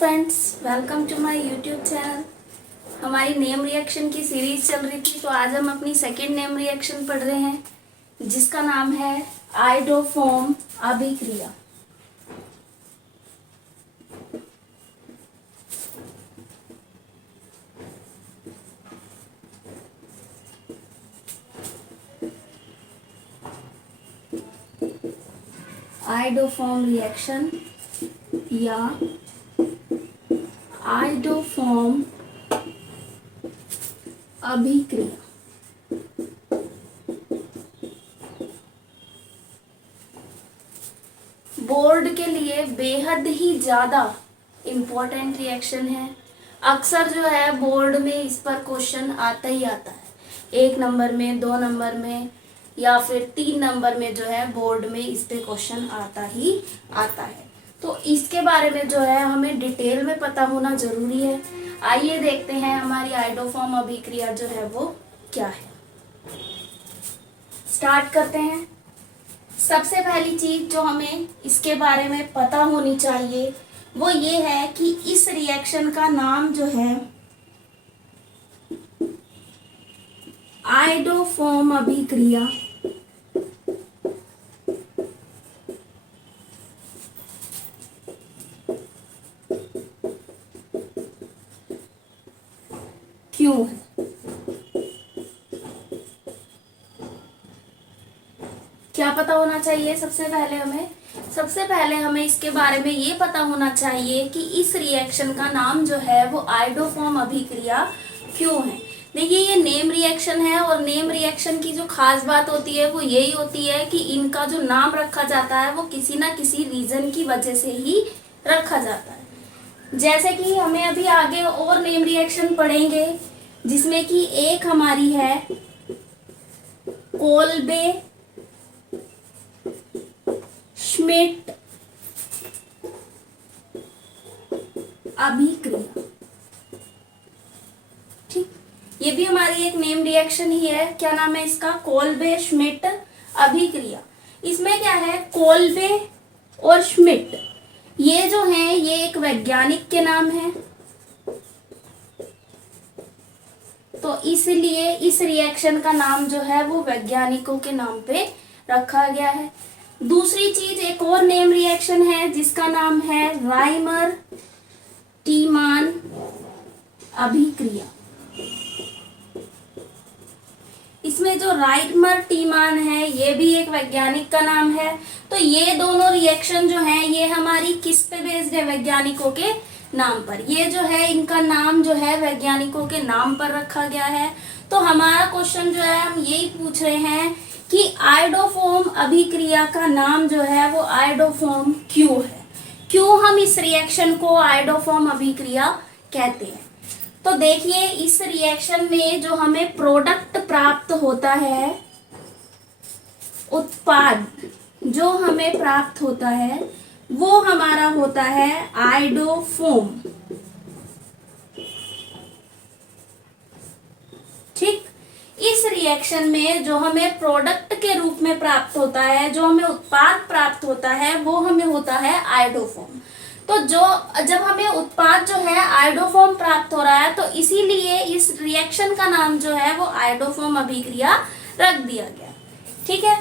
Friends, welcome to my YouTube channel. हमारी name reaction की series चल रही थी, तो आज हम अपनी सेकेंड नेम रिएक्शन पढ़ रहे हैं जिसका नाम है आइडोफॉर्म अभिक्रिया। आइडोफॉर्म रिएक्शन या आइडोफॉर्म अभिक्रिया। बोर्ड के लिए बेहद ही ज़्यादा इम्पोर्टेंट रिएक्शन है। अक्सर जो है बोर्ड में इस पर क्वेश्चन आता ही आता है, 1 नंबर में, 2 नंबर में या फिर 3 नंबर में जो है बोर्ड में इस पे क्वेश्चन आता ही आता है। तो इसके बारे में जो है हमें डिटेल में पता होना जरूरी है। आइए देखते हैं हमारी आइडोफॉर्म अभिक्रिया जो है वो क्या है। स्टार्ट करते हैं। सबसे पहली चीज जो हमें इसके बारे में पता होनी चाहिए वो ये है कि इस रिएक्शन का नाम जो है आइडोफॉर्म अभिक्रिया क्यों है। क्या पता होना चाहिए? सबसे पहले हमें इसके बारे में ये पता होना चाहिए कि इस रिएक्शन का नाम जो है वो आइडोफॉर्म अभिक्रिया क्यों है। देखिए, ये नेम रिएक्शन है और नेम रिएक्शन की जो खास बात होती है वो यही होती है कि इनका जो नाम रखा जाता है वो किसी ना किसी रीजन की वजह से ही रखा जाता है। जैसे कि हमें अभी आगे और नेम रिएक्शन पढ़ेंगे जिसमें कि एक हमारी है कोल्बे श्मिट अभिक्रिया। ठीक, ये भी हमारी एक नेम रिएक्शन ही है। क्या नाम है इसका? कोल्बे श्मिट अभिक्रिया। इसमें क्या है, कोल्बे और श्मिट ये जो है ये एक वैज्ञानिक के नाम है, तो इसलिए इस रिएक्शन का नाम जो है वो वैज्ञानिकों के नाम पे रखा गया है। दूसरी चीज, एक और नेम रिएक्शन है जिसका नाम है राइमर टीमान अभिक्रिया। इसमें जो राइमर टीमान है ये भी एक वैज्ञानिक का नाम है। तो ये दोनों रिएक्शन जो है ये हमारी किस पे बेस्ड है? वैज्ञानिकों के नाम पर। ये जो है इनका नाम जो है वैज्ञानिकों के नाम पर रखा गया है। तो हमारा क्वेश्चन जो है हम यही पूछ रहे हैं कि आइडोफॉर्म अभिक्रिया का नाम जो है वो आइडोफॉर्म क्यों है, क्यों हम इस रिएक्शन को आइडोफॉर्म अभिक्रिया कहते हैं। तो देखिए, इस रिएक्शन में जो हमें प्रोडक्ट प्राप्त होता है, उत्पाद जो हमें प्राप्त होता है वो हमारा होता है आइडोफॉर्म। ठीक, इस रिएक्शन में जो हमें प्रोडक्ट के रूप में प्राप्त होता है, जो हमें उत्पाद प्राप्त होता है वो हमें होता है आइडोफॉर्म। तो जब हमें उत्पाद जो है आइडोफॉर्म प्राप्त हो रहा है तो इसीलिए इस रिएक्शन का नाम जो है वो आइडोफॉर्म अभिक्रिया रख दिया गया। ठीक है,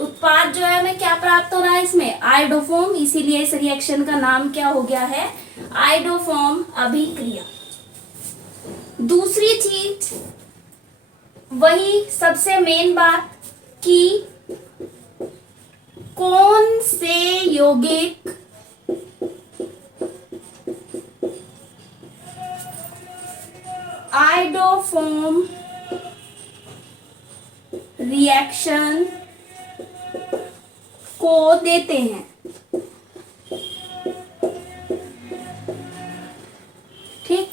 उत्पाद जो है हमें क्या प्राप्त हो रहा है इसमें? आइडोफॉर्म, इसीलिए इस रिएक्शन का नाम क्या हो गया है? आइडोफॉर्म अभिक्रिया। दूसरी चीज, वही सबसे मेन बात कि कौन से यौगिक आइडोफॉर्म रिएक्शन को देते हैं। ठीक,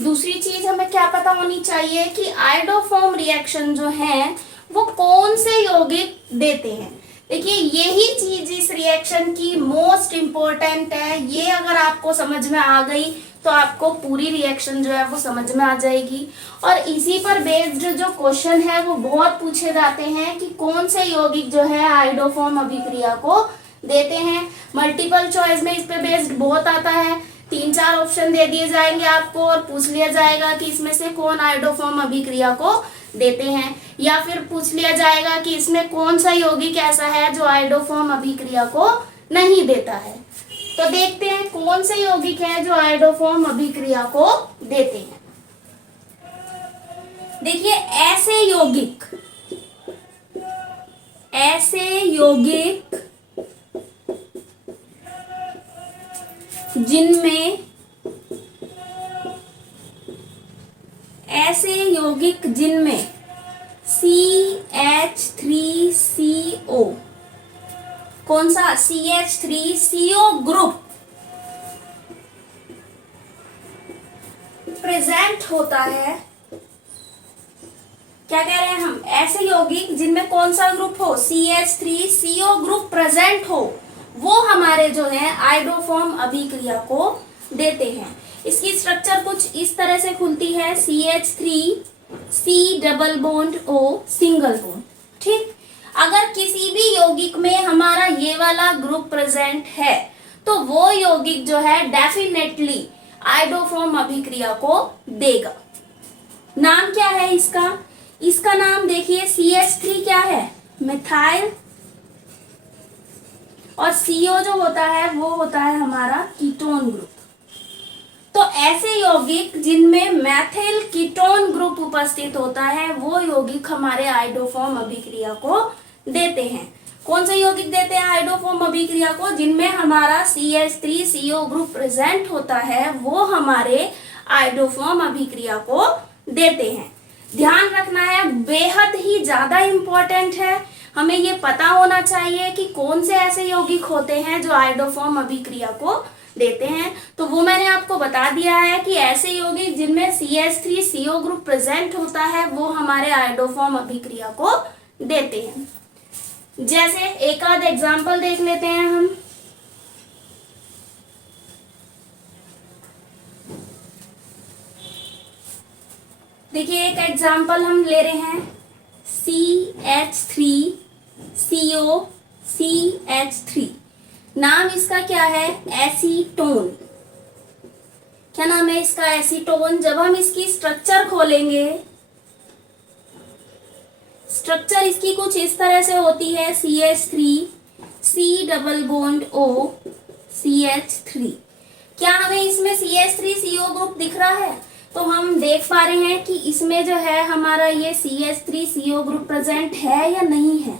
दूसरी चीज हमें क्या पता होनी चाहिए कि आइडोफॉर्म रिएक्शन जो है वो कौन से यौगिक देते हैं। देखिए, यही चीज इस रिएक्शन की मोस्ट इंपॉर्टेंट है। ये अगर आपको समझ में आ गई तो आपको पूरी रिएक्शन जो है वो समझ में आ जाएगी। और इसी पर बेस्ड जो क्वेश्चन है वो बहुत पूछे जाते हैं कि कौन से यौगिक जो है आइडोफॉर्म अभिक्रिया को देते हैं। मल्टीपल चॉइस में इस पे बेस्ड बहुत आता है, तीन चार ऑप्शन दे दिए जाएंगे आपको और पूछ लिया जाएगा कि इसमें से कौन आयोडोफॉर्म अभिक्रिया को देते हैं, या फिर पूछ लिया जाएगा कि इसमें कौन सा यौगिक ऐसा है जो आयोडोफॉर्म अभिक्रिया को नहीं देता है। तो देखते हैं कौन से यौगिक है जो आयोडोफॉर्म अभिक्रिया को देते हैं। देखिए ऐसे यौगिक जिनमें CH3CO, कौन सा CH3CO ग्रुप प्रेजेंट होता है। क्या कह रहे हैं हम, ऐसे यौगिक जिनमें कौन सा ग्रुप हो, CH3CO ग्रुप प्रेजेंट हो, वो हमारे जो है आयोडोफॉर्म अभिक्रिया को देते हैं। इसकी स्ट्रक्चर कुछ इस तरह से खुलती है, CH3C double bond O single bond. ठीक, अगर किसी भी यौगिक में हमारा ये वाला ग्रुप प्रेजेंट है तो वो यौगिक जो है डेफिनेटली आयोडोफॉर्म अभिक्रिया को देगा। नाम क्या है इसका, इसका नाम देखिए CH3 क्या है, मिथाइल, और CO जो होता है वो होता है हमारा कीटोन ग्रुप। तो ऐसे यौगिक जिनमें मैथिल कीटोन ग्रुप उपस्थित होता है वो यौगिक हमारे आयोडोफॉर्म अभिक्रिया को देते हैं। कौन से यौगिक देते हैं आयोडोफॉर्म अभिक्रिया को, जिनमें हमारा CH3CO ग्रुप प्रेजेंट होता है वो हमारे आयोडोफॉर्म अभिक्रिया को देते हैं। ध्यान रखना है, बेहद ही ज्यादा इंपॉर्टेंट है, हमें ये पता होना चाहिए कि कौन से ऐसे यौगिक होते हैं जो आयोडोफॉर्म अभिक्रिया को देते हैं। तो वो मैंने आपको बता दिया है कि ऐसे यौगिक जिनमें CH3CO ग्रुप प्रेजेंट होता है वो हमारे आयोडोफॉर्म अभिक्रिया को देते हैं। जैसे एक आध एग्जाम्पल देख लेते हैं हम। देखिए एक एग्जाम्पल हम ले रहे हैं, CH3COCH3, नाम इसका क्या है, एसीटोन। क्या नाम है इसका, एसीटोन। जब हम इसकी स्ट्रक्चर खोलेंगे, स्ट्रक्चर इसकी कुछ इस तरह से होती है, CH3C double bond O CH3। क्या हमें इसमें CH3CO ग्रुप दिख रहा है, तो हम देख पा रहे हैं कि इसमें जो है हमारा ये CH3CO ग्रुप प्रेजेंट है या नहीं है।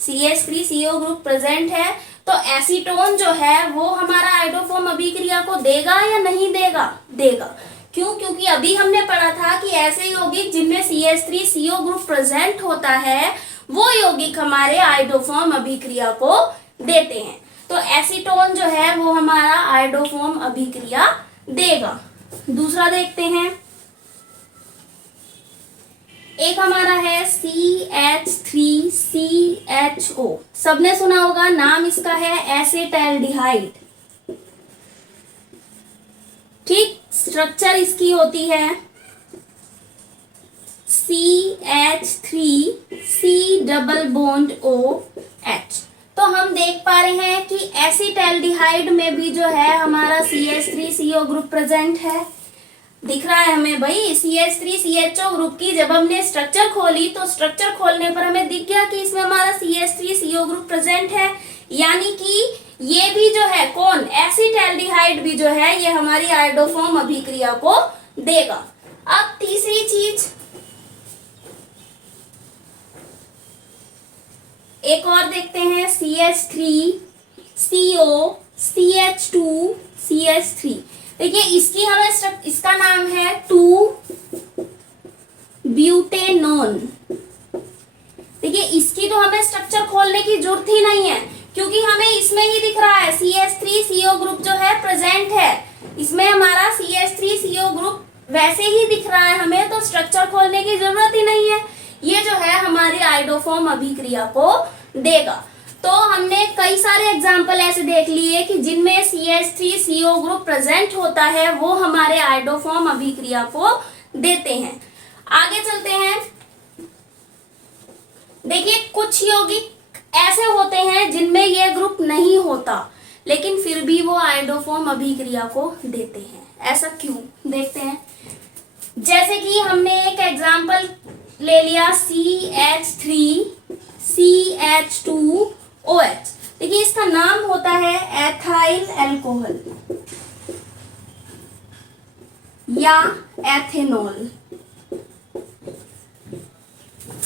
CH3CO ग्रुप प्रेजेंट है तो एसीटोन जो है वो हमारा आयोडोफॉर्म अभिक्रिया को देगा या नहीं देगा, देगा। क्यों, क्योंकि अभी हमने पढ़ा था कि ऐसे यौगिक जिनमें CH3CO ग्रुप प्रेजेंट होता है वो यौगिक हमारे आयोडोफॉर्म अभिक्रिया को देते हैं। तो एसीटोन जो है वो हमारा आयोडोफॉर्म अभिक्रिया देगा। दूसरा देखते हैं, एक हमारा है CH3CHO, सबने सुना होगा, नाम इसका है एसिटाल्डिहाइड। ठीक, स्ट्रक्चर इसकी होती है CH3C डबल बॉन्ड OH। तो हम देख पा रहे हैं कि एसिटाल्डिहाइड में भी जो है हमारा CH3CO ग्रुप प्रेजेंट है। दिख रहा है हमें भाई CH3CHO ग्रुप की जब हमने स्ट्रक्चर खोली तो स्ट्रक्चर खोलने पर हमें दिख गया कि इसमें हमारा CH3CO ग्रुप प्रेजेंट है, यानी कि ये भी जो है कौन, एसिटाल्डिहाइड भी जो है ये हमारी आयोडोफॉर्म अभिक्रिया को देगा। अब तीसरी चीज, एक और देखते हैं, CH3CO CH2 CH3। देखिए इसकी हमें इसका नाम है 2-ब्यूटेनोन। देखिए इसकी तो हमें स्ट्रक्चर खोलने की जरूरत ही नहीं है क्योंकि हमें इसमें ही दिख रहा है CH3CO ग्रुप जो है प्रेजेंट है, इसमें हमारा CH3CO ग्रुप वैसे ही दिख रहा है हमें, तो स्ट्रक्चर खोलने की जरूरत ही नहीं है। ये जो है हमारी आयोडोफॉर्म अभिक्रिया को देगा। तो हमने कई सारे एग्जाम्पल ऐसे देख लिए कि जिनमें CH3CO ग्रुप प्रेजेंट होता है वो हमारे आयोडोफॉर्म अभिक्रिया को देते हैं। आगे चलते हैं, देखिए कुछ यौगिक ऐसे होते हैं जिनमें ये ग्रुप नहीं होता, लेकिन फिर भी वो आयोडोफॉर्म अभिक्रिया को देते हैं। ऐसा क्यों, देखते हैं। जैसे कि हमने एक एग्जाम्पल ले लिया CH3CH2OH। देखिए इसका नाम होता है एथाइल अल्कोहल या एथेनॉल।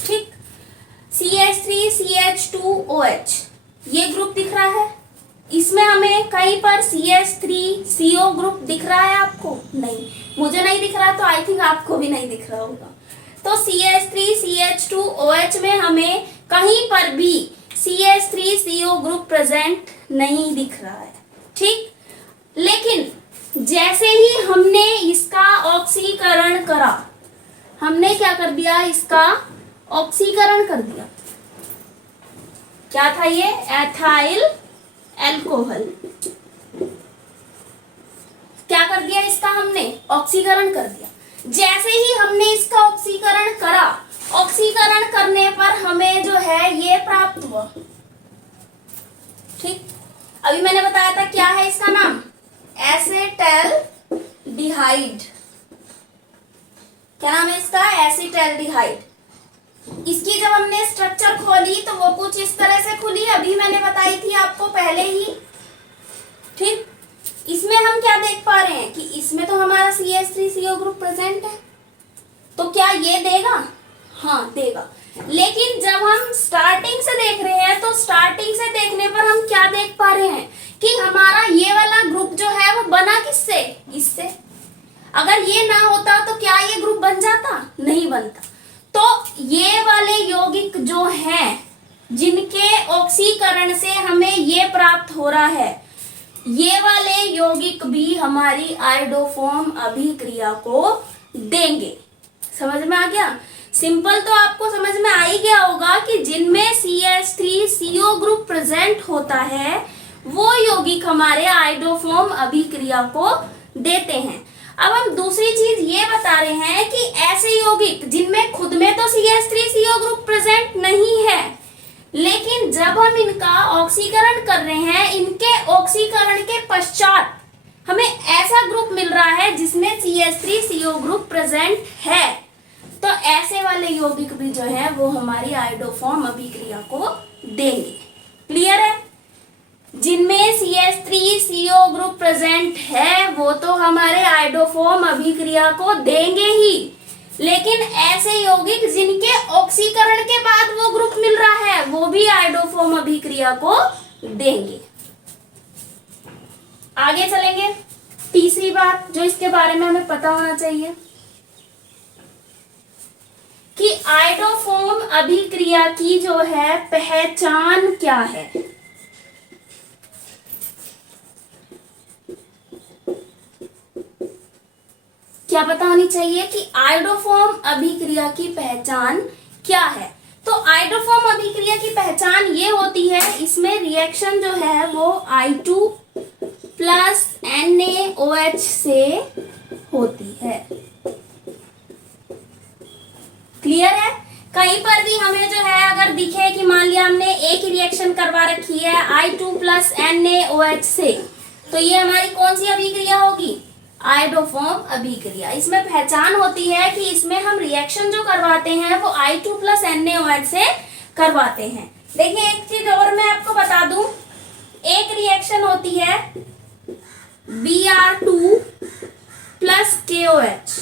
ठीक, CH3CH2OH ये ग्रुप दिख रहा है। इसमें हमें कहीं पर CH3CO ग्रुप दिख रहा है आपको? नहीं, मुझे नहीं दिख रहा, तो आई थिंक आपको भी नहीं दिख रहा होगा। तो CH3CH2OH में हमें कहीं पर भी CH3CO ग्रुप प्रेजेंट नहीं दिख रहा है। ठीक, लेकिन जैसे ही हमने इसका ऑक्सीकरण करा, हमने क्या कर दिया, इसका ऑक्सीकरण कर दिया। क्या था ये? Ethyl alcohol. क्या कर दिया इसका? हमने ऑक्सीकरण कर दिया। जैसे ही हमने इसका ऑक्सीकरण करा, ऑक्सीकरण करने पर हमें जो है ये प्राप्त हुआ। ठीक, अभी मैंने बताया था क्या है इसका नाम, एसिटैल्डिहाइड। क्या नाम है इसका? एसिटैल्डिहाइड। इसकी जब हमने स्ट्रक्चर खोली तो वो कुछ इस तरह से खुली, अभी मैंने बताई थी आपको पहले ही। ठीक, इसमें हम क्या देख पा रहे हैं कि इसमें तो हमारा CH3CO ग्रुप प्रेजेंट है, तो क्या ये देगा? हाँ देगा। लेकिन जब हम स्टार्टिंग से देख रहे हैं तो स्टार्टिंग से देखने पर हम क्या देख पा रहे हैं कि हमारा ये वाला ग्रुप जो है वो बना किससे? इससे। अगर ये ना होता तो क्या ये ग्रुप बन जाता? नहीं बनता। तो ये वाले यौगिक जो हैं, जिनके ऑक्सीकरण से हमें ये प्राप्त हो रहा है, ये वाले यौगिक भी हमारी आयोडोफॉर्म अभिक्रिया को देंगे। समझ में आ गया? सिंपल तो आपको समझ में आ ही गया होगा कि जिनमें CH3CO ग्रुप प्रेजेंट होता है वो यौगिक हमारे आयोडोफॉर्म अभिक्रिया को देते हैं। अब हम दूसरी चीज ये बता रहे हैं कि ऐसे यौगिक जिनमें खुद में तो CH3CO ग्रुप प्रेजेंट नहीं है, लेकिन जब हम इनका ऑक्सीकरण कर रहे हैं, इनके ऑक्सीकरण के पश्चात हमें ऐसा ग्रुप मिल रहा है जिसमें CH3CO ग्रुप प्रेजेंट है, तो ऐसे वाले यौगिक भी जो है वो हमारी आयोडोफॉर्म अभिक्रिया को देंगे। क्लियर है? जिनमें CH3CO ग्रुप प्रेजेंट है वो तो हमारे आयोडोफॉर्म अभिक्रिया को देंगे ही, लेकिन ऐसे यौगिक जिनके ऑक्सीकरण के बाद वो ग्रुप मिल रहा है वो भी आयोडोफॉर्म अभिक्रिया को देंगे। आगे चलेंगे। तीसरी बात जो इसके बारे में हमें पता होना चाहिए कि आयोडोफॉर्म अभिक्रिया की जो है पहचान क्या है। क्या पता होनी चाहिए कि आयोडोफॉर्म अभिक्रिया की पहचान क्या है। तो आयोडोफॉर्म अभिक्रिया की पहचान ये होती है, इसमें रिएक्शन जो है वो I2 प्लस NaOH से होती है। क्लियर है? कहीं पर भी हमें जो है अगर दिखे कि मान लिया हमने एक ही रिएक्शन करवा रखी है I2 प्लस NaOH से, तो ये हमारी कौन सी अभिक्रिया होगी? आयोडोफॉर्म अभिक्रिया। इसमें पहचान होती है कि इसमें हम रिएक्शन जो करवाते हैं वो I2 प्लस NaOH से करवाते हैं। देखिए एक चीज और मैं आपको बता दूं, एक रिएक्शन होती है Br2 प्लस KOH।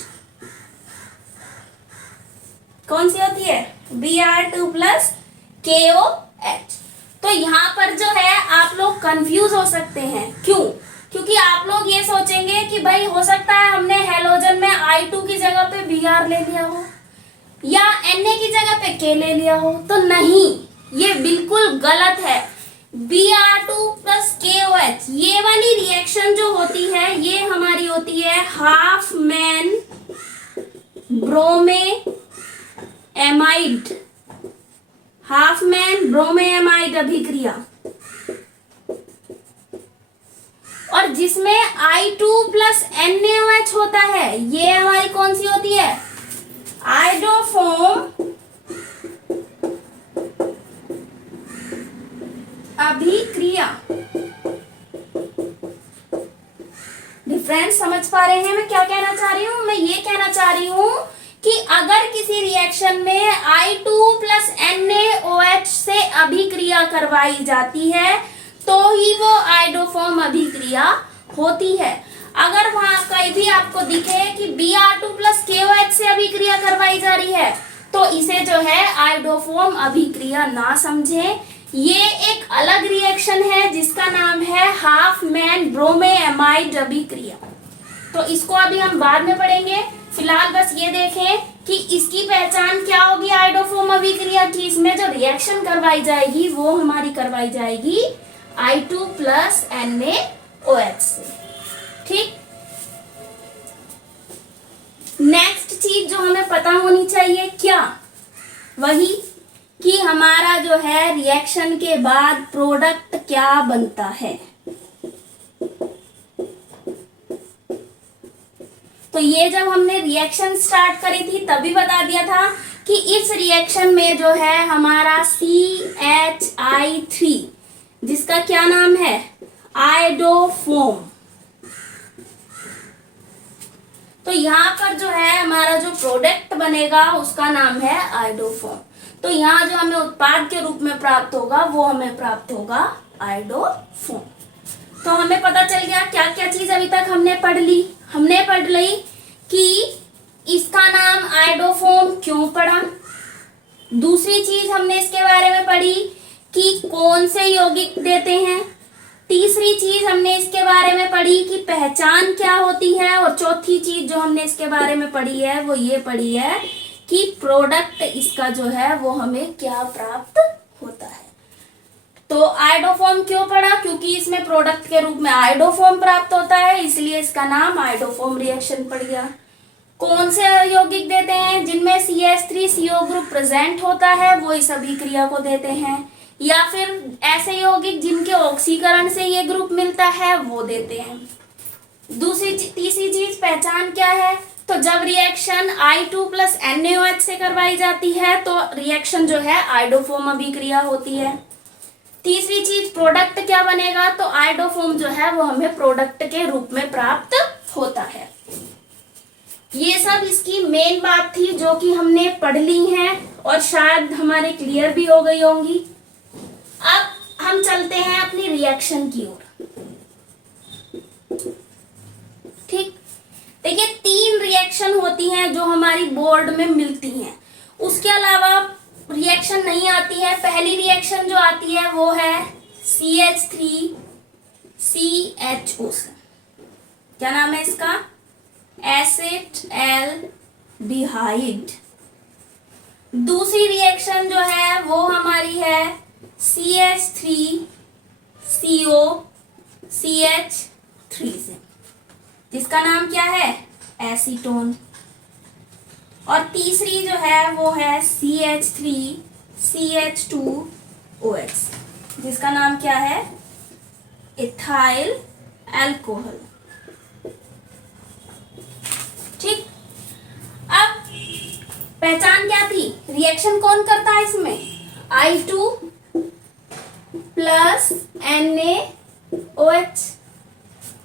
कौन सी होती है? Br2 plus KOH। तो यहाँ पर जो है आप लोग कंफ्यूज हो सकते हैं। क्यों? क्योंकि आप लोग ये सोचेंगे कि भाई हो सकता है हमने हेलोजन में I2 की जगह पे Br ले लिया हो या Na की जगह पे K ले लिया हो। तो नहीं, ये बिल्कुल गलत है। Br2 प्लस KOH ये वाली रिएक्शन जो होती है ये हमारी होती है हाफ मैन ब्रोमेएमाइड, हाफ मैन ब्रोमेएमाइड अभिक्रिया। और जिसमें I2 प्लस NaOH होता है ये हमारी कौन सी होती है? आयोडोफॉर्म अभिक्रिया। फ्रेंड्स समझ पा रहे हैं मैं क्या कहना चाह रही हूँ? मैं ये कहना चाह रही हूँ कि अगर किसी रिएक्शन में I2 प्लस NaOH से अभिक्रिया करवाई जाती है तो ही वो आयोडोफॉर्म अभिक्रिया होती है। अगर वहां कहीं भी आपको दिखे कि Br2 प्लस KOH से अभिक्रिया करवाई जा रही है तो इसे जो है आयोडोफॉर्म अभिक्रिया ना समझें। ये एक अलग रिएक्शन है जिसका नाम है हाफमैन ब्रोमेएमाइड अभिक्रिया। तो इसको अभी हम बाद में पढ़ेंगे। फिलहाल बस ये देखें कि इसकी पहचान क्या होगी आयोडोफॉर्म अभिक्रिया की। इसमें जो रिएक्शन करवाई जाएगी वो हमारी करवाई जाएगी I2 प्लस NaOH से। ठीक, नेक्स्ट चीज जो हमें पता होनी चाहिए क्या, वही कि हमारा जो है रिएक्शन के बाद प्रोडक्ट क्या बनता है। तो ये जब हमने रिएक्शन स्टार्ट करी थी तभी बता दिया था कि इस रिएक्शन में जो है हमारा CHI3 जिसका क्या नाम है आयोडोफॉर्म। तो यहाँ पर जो है हमारा जो प्रोडक्ट बनेगा उसका नाम है आयोडोफॉर्म। तो यहाँ जो हमें उत्पाद के रूप में प्राप्त होगा वो हमें प्राप्त होगा आयोडोफॉर्म। तो हमें पता चल गया क्या क्या चीज अभी तक हमने पढ़ ली। हमने पढ़ ली कि इसका नाम आयोडोफॉर्म क्यों पड़ा। दूसरी चीज हमने इसके बारे में पढ़ी कि कौन से यौगिक देते हैं। तीसरी चीज हमने इसके बारे में पढ़ी कि पहचान क्या होती है। और चौथी चीज जो हमने इसके बारे में पढ़ी है वो ये पढ़ी है कि प्रोडक्ट इसका जो है वो हमें क्या प्राप्त होता है। तो आयोडोफॉर्म क्यों पढ़ा, क्योंकि इसमें प्रोडक्ट के रूप में आयोडोफॉर्म प्राप्त होता है, इसलिए इसका नाम आयोडोफॉर्म रिएक्शन पड़ गया। कौन से यौगिक देते हैं, जिनमें CH3CO ग्रुप प्रेजेंट होता है वो इस अभिक्रिया को देते हैं, या फिर ऐसे यौगिक जिनके ऑक्सीकरण से ये ग्रुप मिलता है वो देते हैं। तीसरी चीज पहचान क्या है, तो जब रिएक्शन I2 प्लस NaOH से करवाई जाती है तो रिएक्शन जो है आयोडोफॉर्म अभिक्रिया होती है। तीसरी चीज प्रोडक्ट क्या बनेगा, तो आयोडोफॉर्म जो है वो हमें प्रोडक्ट के रूप में प्राप्त होता है। ये सब इसकी मेन बात थी जो कि हमने पढ़ ली है और शायद हमारे क्लियर भी हो गई होंगी। अब हम चलते हैं अपनी रिएक्शन की ओर। ठीक, देखिए 3 रिएक्शन होती हैं जो हमारी बोर्ड में मिलती हैं। उसके अलावा रिएक्शन नहीं आती है। पहली रिएक्शन जो आती है वो है CH3CHO से, क्या नाम है इसका, एसिटैल्डिहाइड। दूसरी रिएक्शन जो है वो हमारी है CH3COCH3 से, जिसका नाम क्या है एसीटोन। और तीसरी जो है वो है CH3CH2OH, जिसका नाम क्या है इथाइल अल्कोहल। ठीक, अब पहचान क्या थी, रिएक्शन कौन करता है इसमें, I2 प्लस NaOH।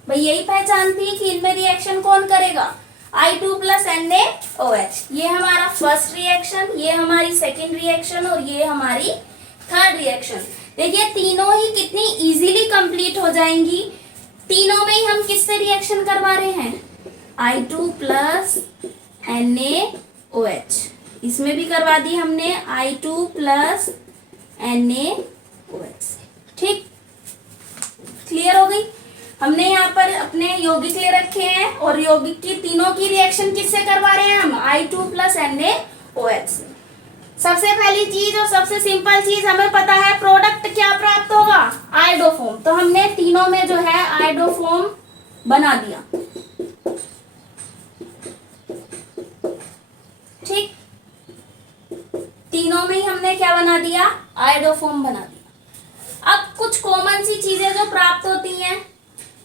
भाई यही पहचान थी कि इनमें रिएक्शन कौन करेगा, I2 प्लस NaOH। ये हमारा फर्स्ट रिएक्शन, ये हमारी सेकेंड रिएक्शन और ये हमारी थर्ड रिएक्शन। देखिए तीनों ही कितनी इजीली कंप्लीट हो जाएंगी। तीनों में ही हम किससे रिएक्शन करवा रहे हैं, I2 प्लस NaOH। इसमें भी करवा दी हमने I2 प्लस NaOH। ठीक, क्लियर हो गई। हमने यहाँ पर अपने यौगिक ले रखे हैं और यौगिक की तीनों की रिएक्शन किससे करवा रहे हैं हम, I2 प्लस NaOH से। सबसे पहली चीज और सबसे सिंपल चीज हमें पता है प्रोडक्ट क्या प्राप्त होगा, आयोडोफॉर्म। तो हमने तीनों में जो है आयोडोफॉर्म बना दिया। ठीक, तीनों में ही हमने क्या बना दिया, आयोडोफॉर्म बना दिया। अब कुछ कॉमन सी चीजें जो प्राप्त होती हैं,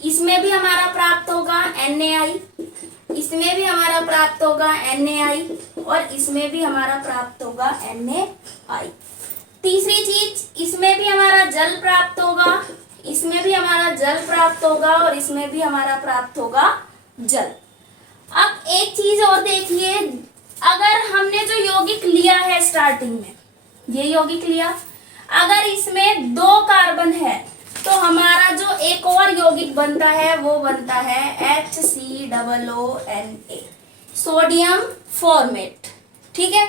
इसमें भी हमारा प्राप्त होगा NaI, इसमें भी हमारा प्राप्त होगा NaI और इसमें भी हमारा प्राप्त होगा NaI। तीसरी चीज, इसमें भी हमारा जल प्राप्त होगा, इसमें भी हमारा जल प्राप्त होगा और इसमें भी हमारा प्राप्त होगा जल। अब एक चीज और देखिए, अगर हमने जो यौगिक लिया है स्टार्टिंग में, ये यौगिक लिया, अगर इसमें 2 कार्बन है तो हमारा जो एक और यौगिक बनता है वो बनता है HCOONA, सोडियम फॉर्मेट। ठीक है,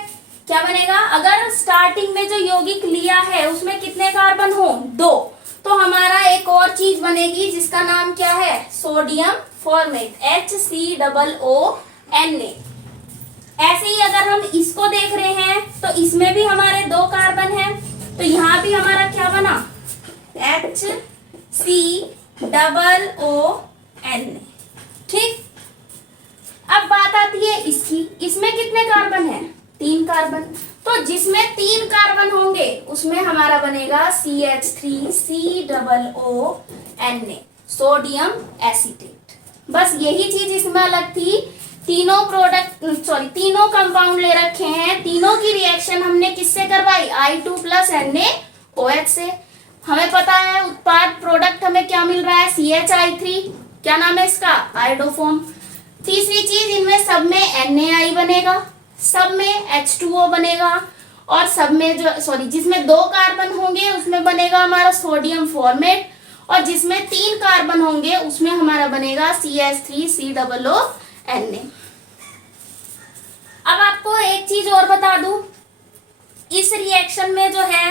क्या बनेगा? अगर स्टार्टिंग में जो यौगिक लिया है उसमें कितने कार्बन हो? 2, तो हमारा एक और चीज बनेगी जिसका नाम क्या है? Sodium format, HCOONA। ऐसे ही अगर हम इसको देख रहे हैं तो इसमें भी हमारे 2 कार्बन हैं, तो यहां भी हमारा क्या बना? HCOONA। ठीक, अब बात आती है इसकी, इसमें कितने कार्बन है? 3 कार्बन। तो जिसमें 3 कार्बन होंगे उसमें हमारा बनेगा CH3COONA, सोडियम एसीटेट। बस यही चीज इसमें अलग थी। तीनों कंपाउंड ले रखे हैं, तीनों की रिएक्शन हमने किससे करवाई? I2 + NaOH से। हमें पता है उत्पाद प्रोडक्ट हमें क्या मिल रहा है? CHI3, क्या नाम है इसका? आयोडोफॉर्म। तीसरी चीज, इनमें सब में NaI बनेगा, सब में H2O बनेगा, और सब में जिसमें 2 कार्बन होंगे उसमें बनेगा हमारा सोडियम फॉर्मेट, और जिसमें 3 कार्बन होंगे उसमें हमारा बनेगा CH3COONA। अब आपको एक चीज और बता दूं, इस रिएक्शन में जो है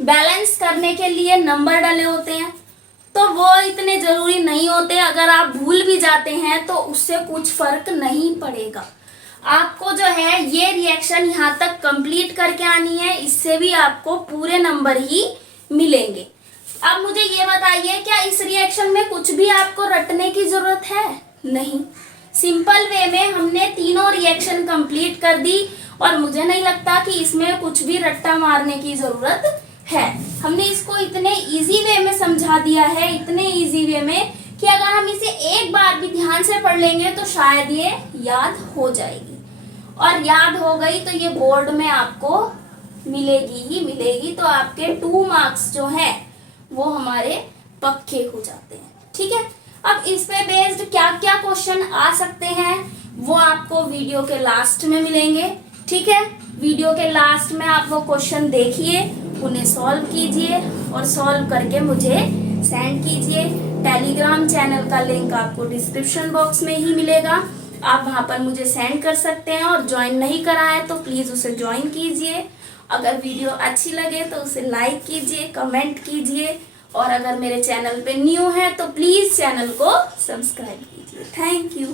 बैलेंस करने के लिए नंबर डले होते हैं, तो वो इतने जरूरी नहीं होते। अगर आप भूल भी जाते हैं तो उससे कुछ फर्क नहीं पड़ेगा। आपको जो है ये रिएक्शन यहाँ तक कंप्लीट करके आनी है, इससे भी आपको पूरे नंबर ही मिलेंगे। अब मुझे ये बताइए, क्या इस रिएक्शन में कुछ भी आपको रटने की जरूरत है? नहीं, सिंपल वे में हमने तीनों रिएक्शन कंप्लीट कर दी, और मुझे नहीं लगता कि इसमें कुछ भी रट्टा मारने की जरूरत है। हमने इसको इतने इजी वे में समझा दिया है, इतने इजी वे में कि अगर हम इसे एक बार भी ध्यान से पढ़ लेंगे तो शायद ये याद हो जाएगी, और याद हो गई तो ये बोर्ड में आपको मिलेगी ही मिलेगी। तो आपके 2 मार्क्स जो है वो हमारे पक्के हो जाते हैं। ठीक है, अब इस पे बेस्ड क्या क्या क्वेश्चन आ सकते हैं वो आपको वीडियो के लास्ट में मिलेंगे। ठीक है, वीडियो के लास्ट में आप वो क्वेश्चन देखिए, उन्हें सॉल्व कीजिए, और सॉल्व करके मुझे सेंड कीजिए। टेलीग्राम चैनल का लिंक आपको डिस्क्रिप्शन बॉक्स में ही मिलेगा, आप वहां पर मुझे सेंड कर सकते हैं। और ज्वाइन नहीं करा है तो प्लीज उसे ज्वाइन कीजिए। अगर वीडियो अच्छी लगे तो उसे लाइक कीजिए, कमेंट कीजिए, और अगर मेरे चैनल पे न्यू है तो प्लीज चैनल को सब्सक्राइब कीजिए। Thank you.